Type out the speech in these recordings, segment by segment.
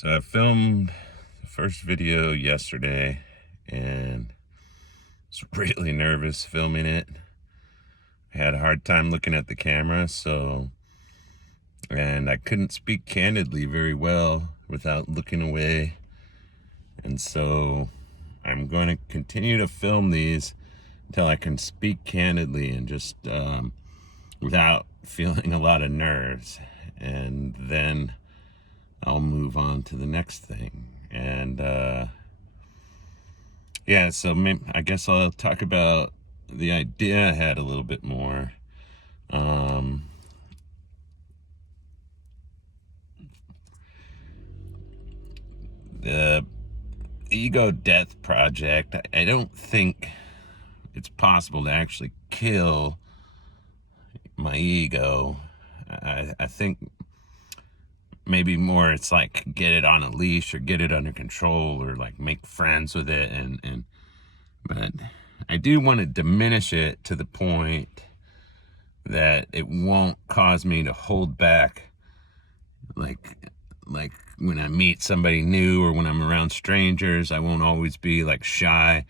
So I filmed the first video yesterday and was really nervous filming it. I had a hard time looking at the camera, and I couldn't speak candidly very well without looking away. And so I'm going to continue to film these until I can speak candidly and just without feeling a lot of nerves. And then I'll move on to the next thing. And yeah, so maybe, I guess I'll talk about the idea I had a little bit more. The Ego Death Project, I don't think it's possible to actually kill my ego. I think maybe more it's like get it on a leash or get it under control or like make friends with it, but I do want to diminish it to the point that it won't cause me to hold back, like when I meet somebody new or when I'm around strangers. I won't always be like shy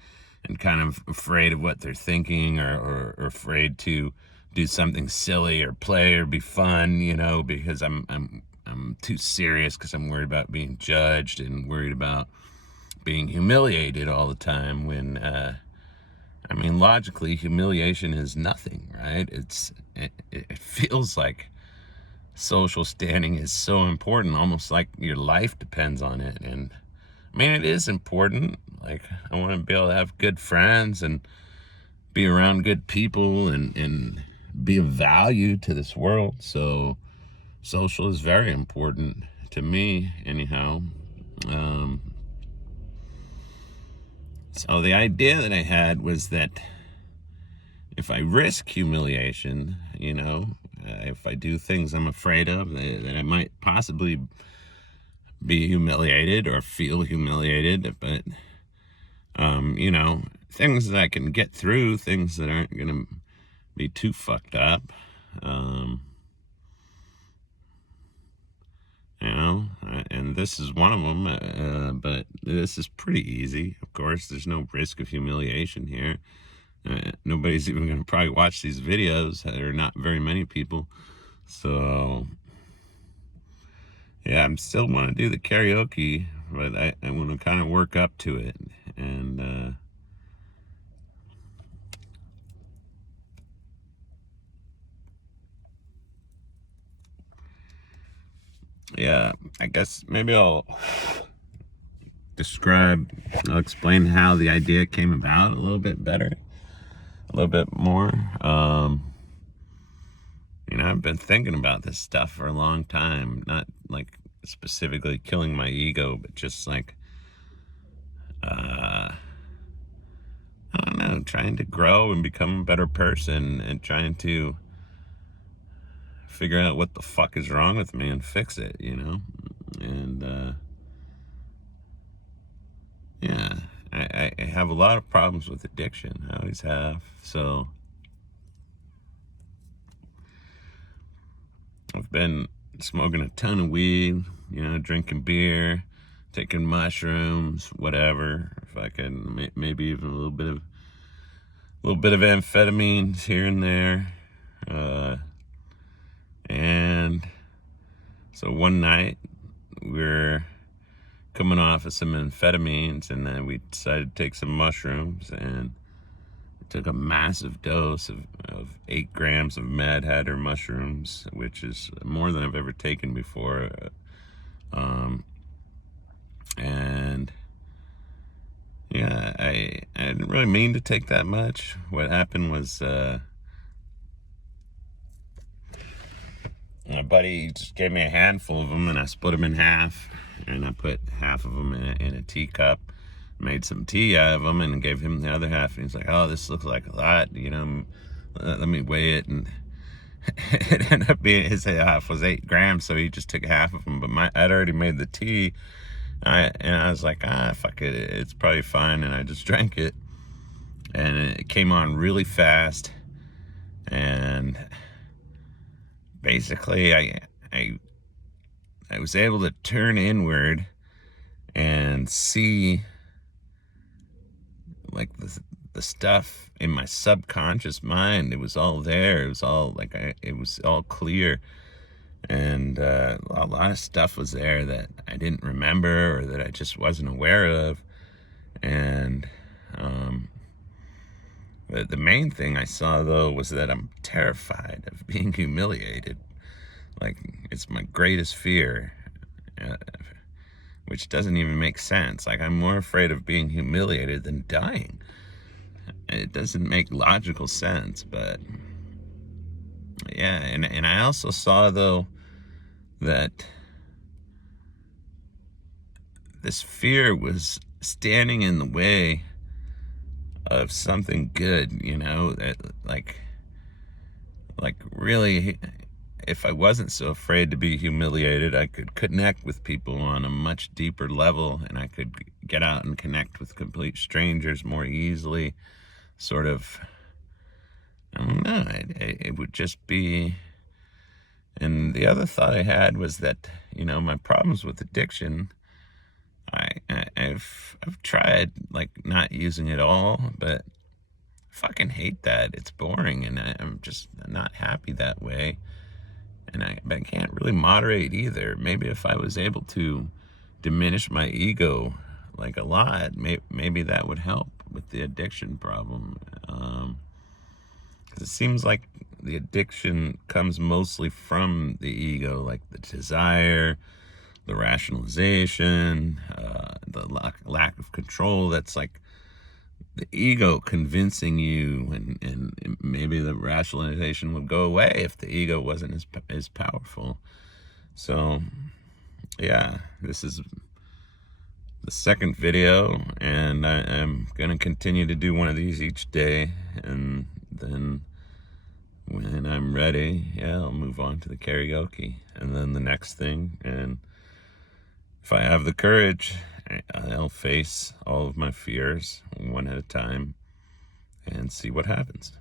and kind of afraid of what they're thinking, or afraid to do something silly or play or be fun, because I'm too serious, because I'm worried about being judged and worried about being humiliated all the time, when I mean, logically, humiliation is nothing, right? It feels like social standing is so important, almost like your life depends on it. And I mean, it is important. Like, I want to be able to have good friends and be around good people and be of value to this world. So social is very important to me, anyhow. So the idea that I had was that if I risk humiliation, if I do things I'm afraid of, that I might possibly be humiliated or feel humiliated, but, things that I can get through, things that aren't going to be too fucked up, and this is one of them, but this is pretty easy. Of course, there's no risk of humiliation here. Nobody's even going to probably watch these videos. There are not very many people. So, yeah, I'm still want to do the karaoke, but I want to kind of work up to it. And, yeah, I guess maybe I'll explain how the idea came about a little bit better, a little bit more. I've been thinking about this stuff for a long time, not like specifically killing my ego, but just like, I don't know, trying to grow and become a better person and trying to figure out what the fuck is wrong with me and fix it, And, yeah, I have a lot of problems with addiction. I always have. So I've been smoking a ton of weed, drinking beer, taking mushrooms, whatever. If I can, maybe even a little bit of amphetamines here and there. And so one night we're coming off of some amphetamines, and then we decided to take some mushrooms, and took a massive dose of 8 grams of Mad Hatter mushrooms, which is more than I've ever taken before. And yeah, I didn't really mean to take that much. What happened was, my buddy just gave me a handful of them, and I split them in half, and I put half of them in a teacup, made some tea out of them, and gave him the other half. And he's like, "Oh, this looks like a lot, let me weigh it." And it ended up being, his half was 8 grams, so he just took half of them. But I'd already made the tea, and I was like, fuck it, it's probably fine. And I just drank it, and it came on really fast. And basically, I was able to turn inward and see like the stuff in my subconscious mind. It was all there. It was all like it was all clear, and a lot of stuff was there that I didn't remember or that I just wasn't aware of. And the main thing I saw, though, was that I'm terrified of being humiliated. Like, it's my greatest fear, uh, which doesn't even make sense. Like, I'm more afraid of being humiliated than dying. It doesn't make logical sense, but yeah. And I also saw, though, that this fear was standing in the way of something good, you know, that like really, if I wasn't so afraid to be humiliated, I could connect with people on a much deeper level, and I could get out and connect with complete strangers more easily. Sort of, I don't know, it would just be. And the other thought I had was that, you know, my problems with addiction, I've tried like not using it all, but I fucking hate that. It's boring, and I'm just not happy that way. And I can't really moderate either. Maybe if I was able to diminish my ego like a lot, maybe that would help with the addiction problem. Because it seems like the addiction comes mostly from the ego, like the desire, the rationalization, the lack of control. That's like the ego convincing you, and maybe the rationalization would go away if the ego wasn't as powerful. So yeah, this is the second video, and I'm gonna continue to do one of these each day, and then when I'm ready, yeah, I'll move on to the karaoke, and then the next thing. And if I have the courage, I'll face all of my fears one at a time and see what happens.